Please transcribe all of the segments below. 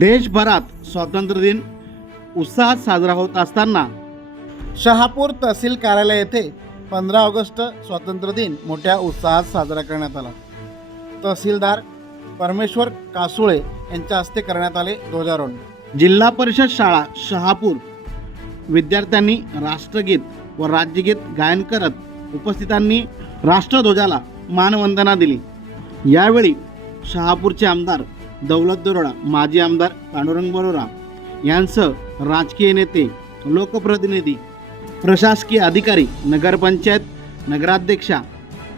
देशभरात स्वातंत्र्य दिन उत्साहात साजरा होत असताना शहापूर तहसील कार्यालय येथे पंधरा ऑगस्ट स्वातंत्र्य दिन मोठ्या उत्साहात साजरा करण्यात आला. तहसीलदार परमेश्वर कासुळे यांच्या हस्ते करण्यात आले ध्वजारोहण. जिल्हा परिषद शाळा शहापूर. विद्यार्थ्यांनी राष्ट्रगीत व राज्यगीत गायन करत उपस्थितांनी राष्ट्रध्वजाला मानवंदना दिली. यावेळी शहापूरचे आमदार दौलत दरोडा माजी आमदार पांडुरंग बरोरा यांसह राजकीय नेते लोकप्रतिनिधी प्रशासकीय अधिकारी नगरपंचायत नगराध्यक्षा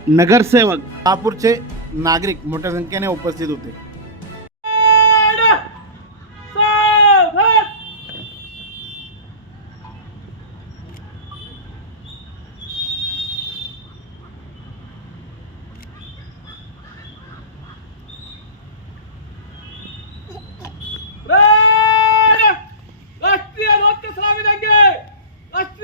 नगरसेवक नागपूरचे नागरिक मोठ्या संख्येने उपस्थित होते. Açtı